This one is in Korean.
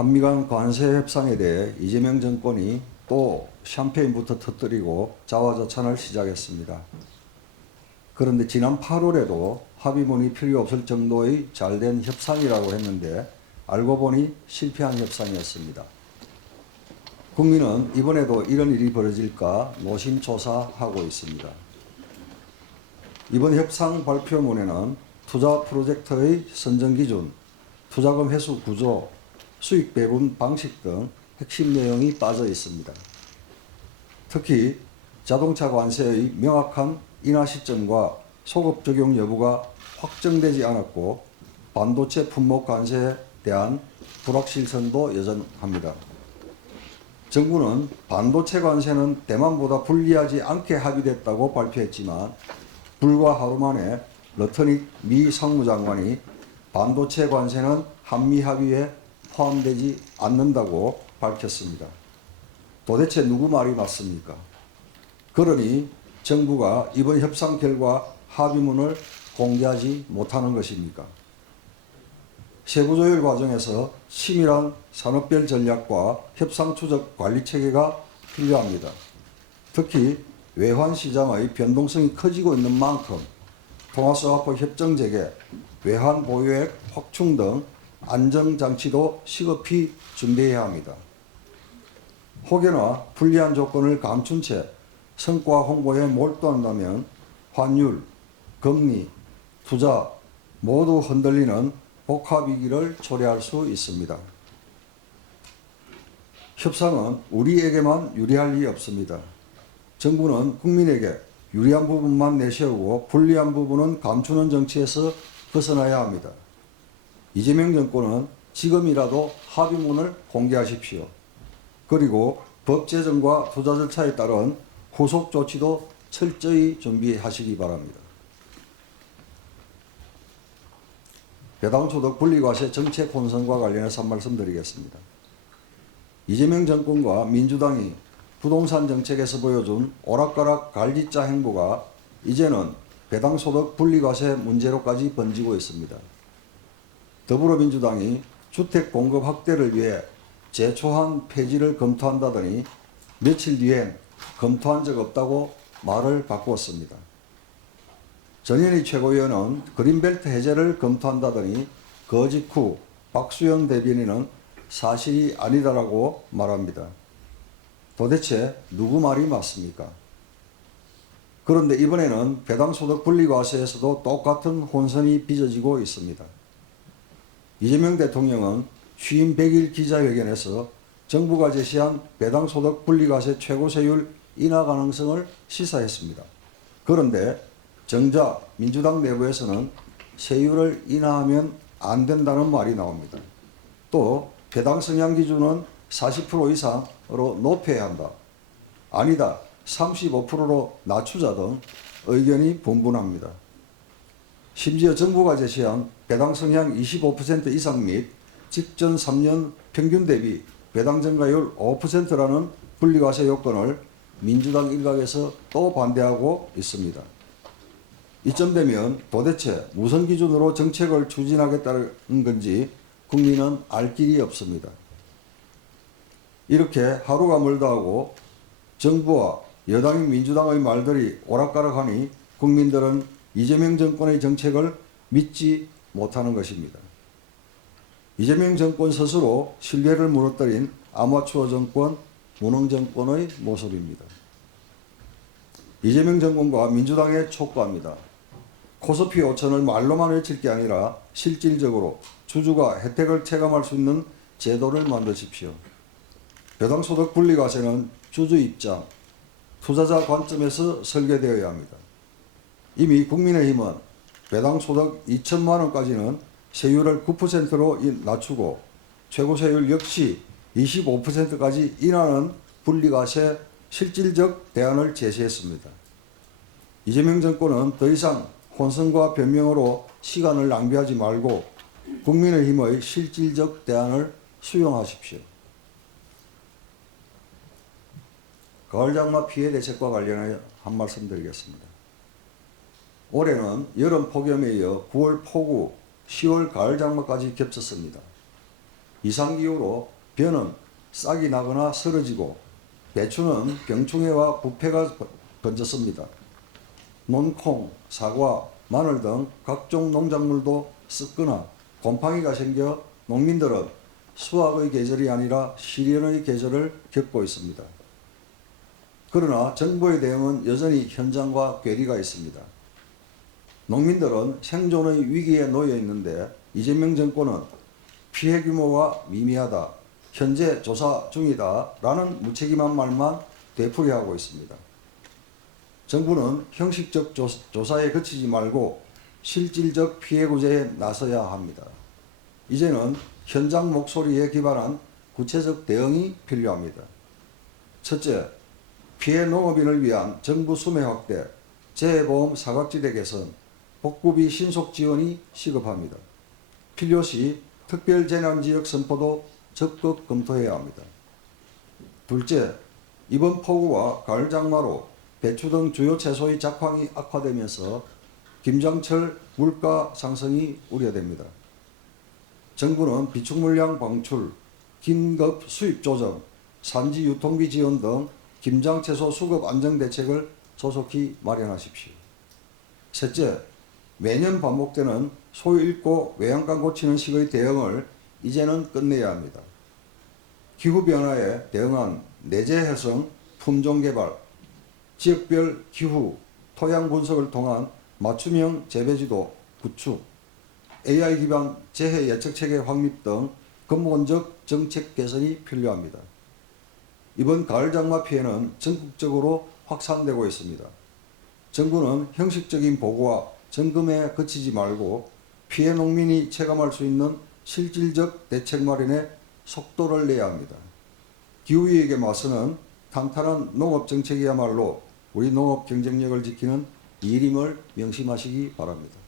한미 간 관세 협상에 대해 이재명 정권이 또 샴페인부터 터뜨리고 자화자찬을 시작했습니다. 그런데 지난 8월에도 합의문이 필요 없을 정도의 잘된 협상이라고 했는데 알고 보니 실패한 협상이었습니다. 국민은 이번에도 이런 일이 벌어질까 노심초사하고 있습니다. 이번 협상 발표문에는 투자 프로젝트의 선정 기준, 투자금 회수 구조, 수익 배분 방식 등 핵심 내용이 빠져 있습니다. 특히 자동차 관세의 명확한 인하 시점과 소급 적용 여부가 확정되지 않았고 반도체 품목 관세에 대한 불확실성도 여전합니다. 정부는 반도체 관세는 대만보다 불리하지 않게 합의됐다고 발표했지만 불과 하루 만에 러터닉 미 상무장관이 반도체 관세는 한미 합의에 포함되지 않는다고 밝혔습니다. 도대체 누구 말이 맞습니까? 그러니 정부가 이번 협상 결과 합의문을 공개하지 못하는 것입니까? 세부 조율 과정에서 치밀한 산업별 전략과 협상 추적 관리 체계가 필요합니다. 특히 외환 시장의 변동성이 커지고 있는 만큼 통화스와프 협정 재개, 외환 보유액 확충 등 안정장치도 시급히 준비해야 합니다. 혹여나 불리한 조건을 감춘 채 성과 홍보에 몰두한다면 환율, 금리, 투자 모두 흔들리는 복합위기를 초래할 수 있습니다. 협상은 우리에게만 유리할 리 없습니다. 정부는 국민에게 유리한 부분만 내세우고 불리한 부분은 감추는 정치에서 벗어나야 합니다. 이재명 정권은 지금이라도 합의문을 공개하십시오. 그리고 법 제정과 투자 절차에 따른 후속 조치도 철저히 준비하시기 바랍니다. 배당소득 분리과세 정책 혼선과 관련해서 한 말씀 드리겠습니다. 이재명 정권과 민주당이 부동산 정책에서 보여준 오락가락 갈짓자 행보가 이제는 배당소득 분리과세 문제로까지 번지고 있습니다. 더불어민주당이 주택 공급 확대를 위해 제초한 폐지를 검토한다더니 며칠 뒤엔 검토한 적 없다고 말을 바꾸었습니다. 전현희 최고위원은 그린벨트 해제를 검토한다더니 그 직후 박수영 대변인은 사실이 아니다라고 말합니다. 도대체 누구 말이 맞습니까? 그런데 이번에는 배당소득 분리과세에서도 똑같은 혼선이 빚어지고 있습니다. 이재명 대통령은 취임 100일 기자회견에서 정부가 제시한 배당소득 분리과세 최고세율 인하 가능성을 시사했습니다. 그런데 정작 민주당 내부에서는 세율을 인하하면 안 된다는 말이 나옵니다. 또 배당 성향 기준은 40% 이상으로 높여야 한다. 아니다. 35%로 낮추자 등 의견이 분분합니다. 심지어 정부가 제시한 배당 성향 25% 이상 및 직전 3년 평균 대비 배당 증가율 5%라는 분리과세 요건을 민주당 일각에서 또 반대하고 있습니다. 이쯤 되면 도대체 무슨 기준으로 정책을 추진하겠다는 건지 국민은 알 길이 없습니다. 이렇게 하루가 멀다 하고 정부와 여당인 민주당의 말들이 오락가락하니 국민들은 이재명 정권의 정책을 믿지 못하는 것입니다. 이재명 정권 스스로 신뢰를 무너뜨린 아마추어 정권, 무능 정권의 모습입니다. 이재명 정권과 민주당에 촉구합니다. 코스피 5천을 말로만 외칠 게 아니라 실질적으로 주주가 혜택을 체감할 수 있는 제도를 만드십시오. 배당소득 분리과세는 주주 입장, 투자자 관점에서 설계되어야 합니다. 이미 국민의힘은 배당소득 2천만 원까지는 세율을 9%로 낮추고 최고세율 역시 25%까지 인하는 분리과세 실질적 대안을 제시했습니다. 이재명 정권은 더 이상 혼선과 변명으로 시간을 낭비하지 말고 국민의힘의 실질적 대안을 수용하십시오. 가을장마 피해 대책과 관련해 한 말씀 드리겠습니다. 올해는 여름 폭염에 이어 9월 폭우, 10월 가을장마까지 겹쳤습니다. 이상기후로 벼는 싹이 나거나 쓰러지고 배추는 병충해와 부패가 번졌습니다. 논콩, 사과, 마늘 등 각종 농작물도 썩거나 곰팡이가 생겨 농민들은 수확의 계절이 아니라 실현의 계절을 겪고 있습니다. 그러나 정부의 대응은 여전히 현장과 괴리가 있습니다. 농민들은 생존의 위기에 놓여 있는데 이재명 정권은 피해 규모가 미미하다, 현재 조사 중이다 라는 무책임한 말만 되풀이하고 있습니다. 정부는 형식적 조사에 그치지 말고 실질적 피해 구제에 나서야 합니다. 이제는 현장 목소리에 기반한 구체적 대응이 필요합니다. 첫째, 피해 농업인을 위한 정부 수매 확대, 재해보험 사각지대 개선, 복구비 신속 지원이 시급합니다. 필요시 특별재난지역 선포도 적극 검토해야 합니다. 둘째, 이번 폭우와 가을 장마로 배추 등 주요 채소의 작황이 악화되면서 김장철 물가 상승이 우려됩니다. 정부는 비축 물량 방출, 긴급 수입 조정, 산지 유통비 지원 등 김장 채소 수급 안정 대책을 조속히 마련하십시오. 셋째, 매년 반복되는 소 잃고 외양간 고치는 식의 대응을 이제는 끝내야 합니다. 기후변화에 대응한 내재해성 품종 개발, 지역별 기후, 토양 분석을 통한 맞춤형 재배지도 구축, AI 기반 재해 예측체계 확립 등 근본적 정책 개선이 필요합니다. 이번 가을 장마 피해는 전국적으로 확산되고 있습니다. 정부는 형식적인 보고와 점검에 그치지 말고 피해 농민이 체감할 수 있는 실질적 대책 마련에 속도를 내야 합니다. 기후위기에 맞서는 탄탄한 농업 정책이야말로 우리 농업 경쟁력을 지키는 일임을 명심하시기 바랍니다.